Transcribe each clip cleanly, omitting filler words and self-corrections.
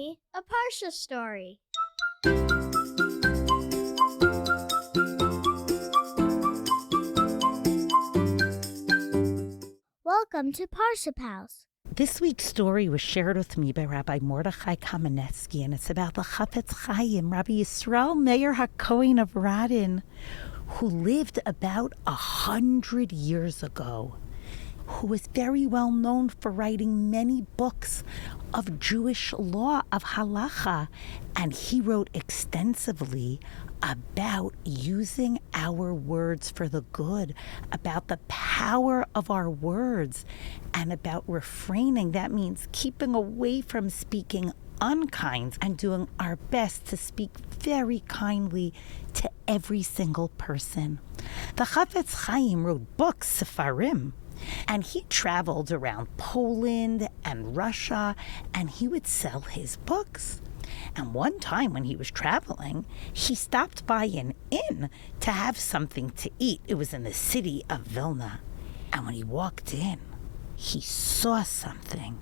me a Parsha story. Welcome to Parsha House. This week's story was shared with me by Rabbi Mordechai Kamenetsky, and it's about the Chafetz Chaim, Rabbi Yisrael Meir Hakohain of Radin, who lived about 100 years ago, who was very well known for writing many books of Jewish law, of halacha, and he wrote extensively about using our words for the good, about the power of our words, and about refraining. That means keeping away from speaking unkind and doing our best to speak very kindly to every single person. The Chafetz Chaim wrote books, Sefarim, and he traveled around Poland and Russia, and he would sell his books. And one time when he was traveling, he stopped by an inn to have something to eat. It was in the city of Vilna. And when he walked in, he saw something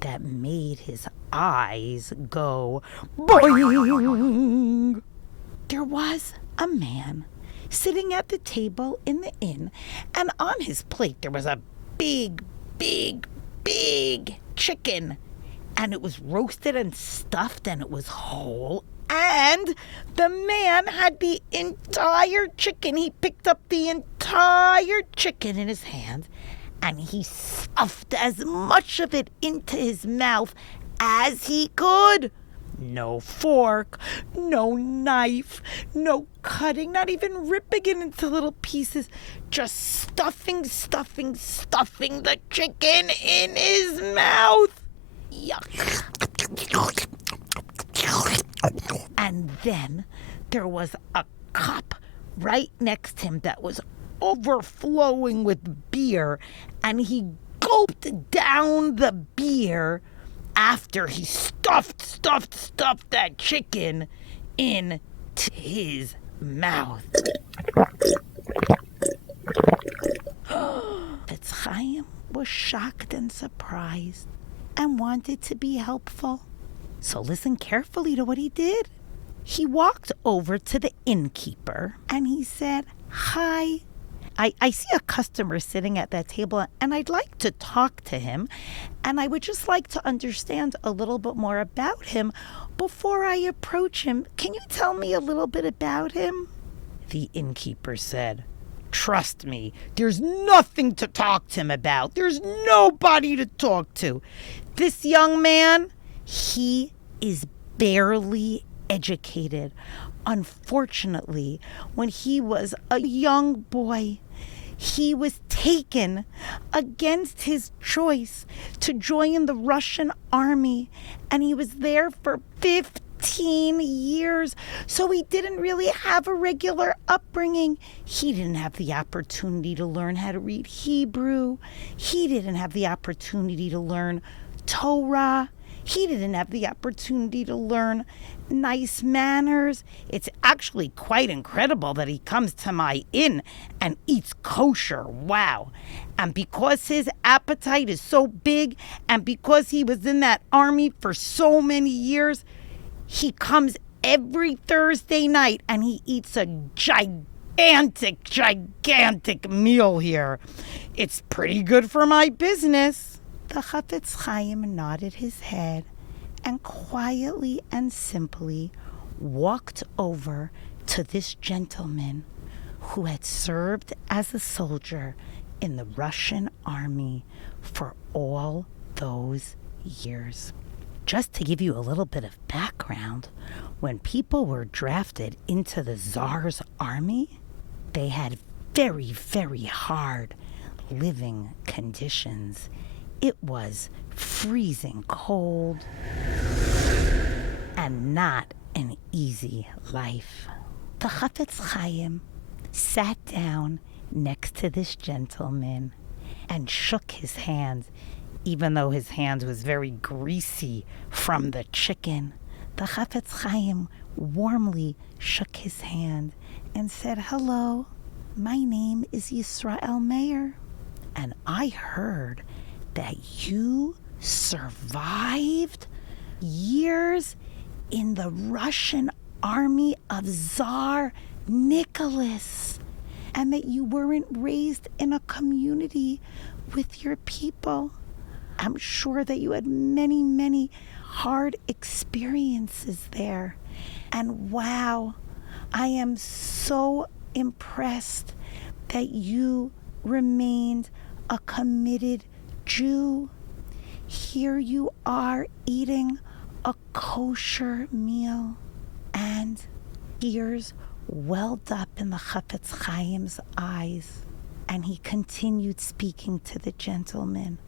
that made his eyes go boing. There was a man sitting at the table in the inn, and on his plate there was a big chicken. And it was roasted and stuffed, and it was whole. And the man had the entire chicken. He picked up the entire chicken in his hand, and he stuffed as much of it into his mouth as he could. No fork, no knife, no cutting, not even ripping it into little pieces. Just stuffing the chicken in his mouth. Yuck. And then there was a cup right next to him that was overflowing with beer, and he gulped down the beer after he stuffed that chicken into his mouth. Chafetz Chaim was shocked and surprised and wanted to be helpful. So listen carefully to what he did. He walked over to the innkeeper and he said, "Hi, I see a customer sitting at that table, and I'd like to talk to him, and I would just like to understand a little bit more about him before I approach him. Can you tell me a little bit about him?" The innkeeper said, "Trust me, there's nothing to talk to him about. There's nobody to talk to. This young man, he is barely educated. Unfortunately, when he was a young boy, he was taken against his choice to join the Russian army, and he was there for 15 years, so he didn't really have a regular upbringing. He didn't have the opportunity to learn how to read Hebrew. He didn't have the opportunity to learn Torah. He didn't have the opportunity to learn nice manners. It's actually quite incredible that he comes to my inn and eats kosher. Wow. And because his appetite is so big, and because he was in that army for so many years, he comes every Thursday night and he eats a gigantic meal here. It's pretty good for my business." The Chafetz Chaim nodded his head and quietly and simply walked over to this gentleman who had served as a soldier in the Russian army for all those years. Just to give you a little bit of background, when people were drafted into the Tsar's army, they had very, very hard living conditions. It was freezing cold and not an easy life. The Chafetz Chaim sat down next to this gentleman and shook his hand, even though his hand was very greasy from the chicken. The Chafetz Chaim warmly shook his hand and said, "Hello, my name is Yisrael Meir, and I heard that you survived years brothers in the Russian army of Tsar Nicholas, and that you weren't raised in a community with your people. I'm sure that you had many, many hard experiences there. And wow, I am so impressed that you remained a committed Jew. Here you are eating a kosher meal, and tears welled up in the Chafetz Chaim's eyes, and he continued speaking to the gentleman.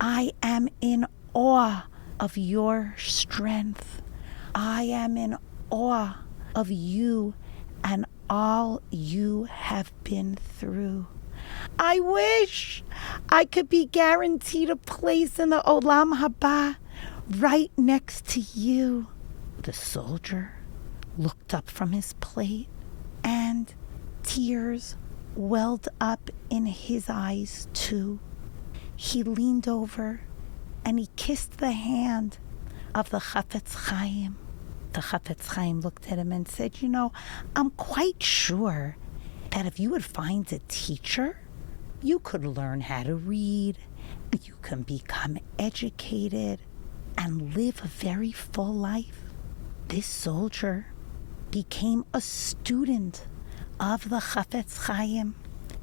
I am in awe of your strength. I am in awe of you and all you have been through. I wish I could be guaranteed a place in the Olam Haba right next to you. The soldier looked up from his plate, and tears welled up in his eyes too. He leaned over and he kissed the hand of the Chafetz Chaim. The Chafetz Chaim looked at him and said, I'm quite sure that if you would find a teacher, you could learn how to read, you can become educated, and live a very full life. This soldier became a student of the Chafetz Chaim,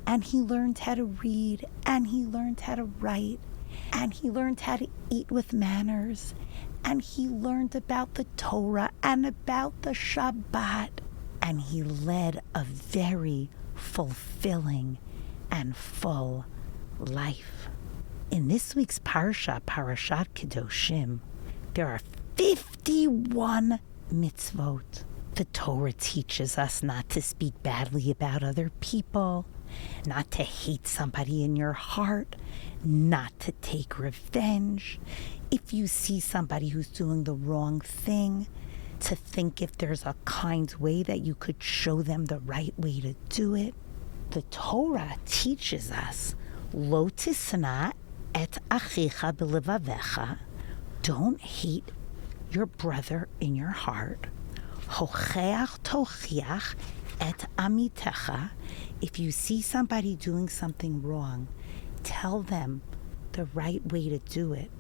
and he learned how to read, and he learned how to write, and he learned how to eat with manners, and he learned about the Torah and about the Shabbat, and he led a very fulfilling and full life. In this week's Parashat Kedoshim, there are 51 mitzvot. The Torah teaches us not to speak badly about other people, not to hate somebody in your heart, not to take revenge. If you see somebody who's doing the wrong thing, to think if there's a kind way that you could show them the right way to do it. The Torah teaches us, Lo tisna et achicha b'levavecha. Don't hate your brother in your heart. Hocheach tochiach et amitecha. If you see somebody doing something wrong, tell them the right way to do it.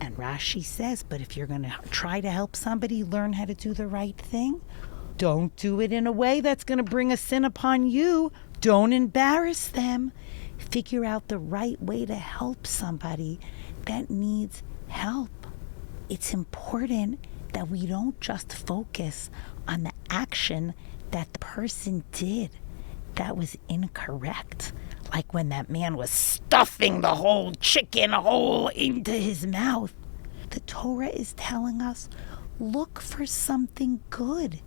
And Rashi says, but if you're going to try to help somebody learn how to do the right thing, don't do it in a way that's going to bring a sin upon you. Don't embarrass them. Figure out the right way to help somebody that needs help. It's important that we don't just focus on the action that the person did that was incorrect. Like when that man was stuffing the whole chicken whole into his mouth. The Torah is telling us, look for something good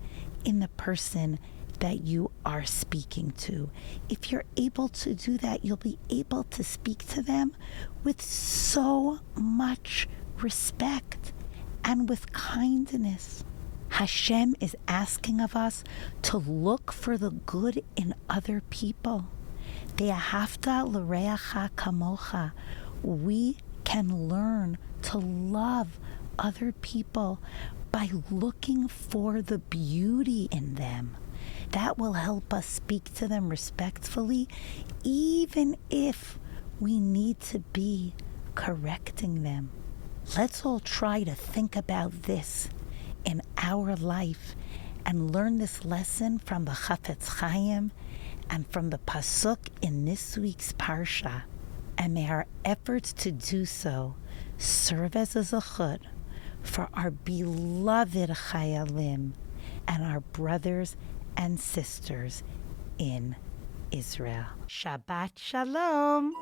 in the person that you are speaking to. If you're able to do that, you'll be able to speak to them with so much respect and with kindness. Hashem is asking of us to look for the good in other people. Ve'ahavta l'reacha kamocha. We can learn to love other people by looking for the beauty in them. That will help us speak to them respectfully, even if we need to be correcting them. Let's all try to think about this in our life and learn this lesson from the Chafetz Chaim and from the pasuk in this week's parsha. And may our efforts to do so serve as a zechut for our beloved chayalim and our brothers and sisters in Israel. Shabbat Shalom.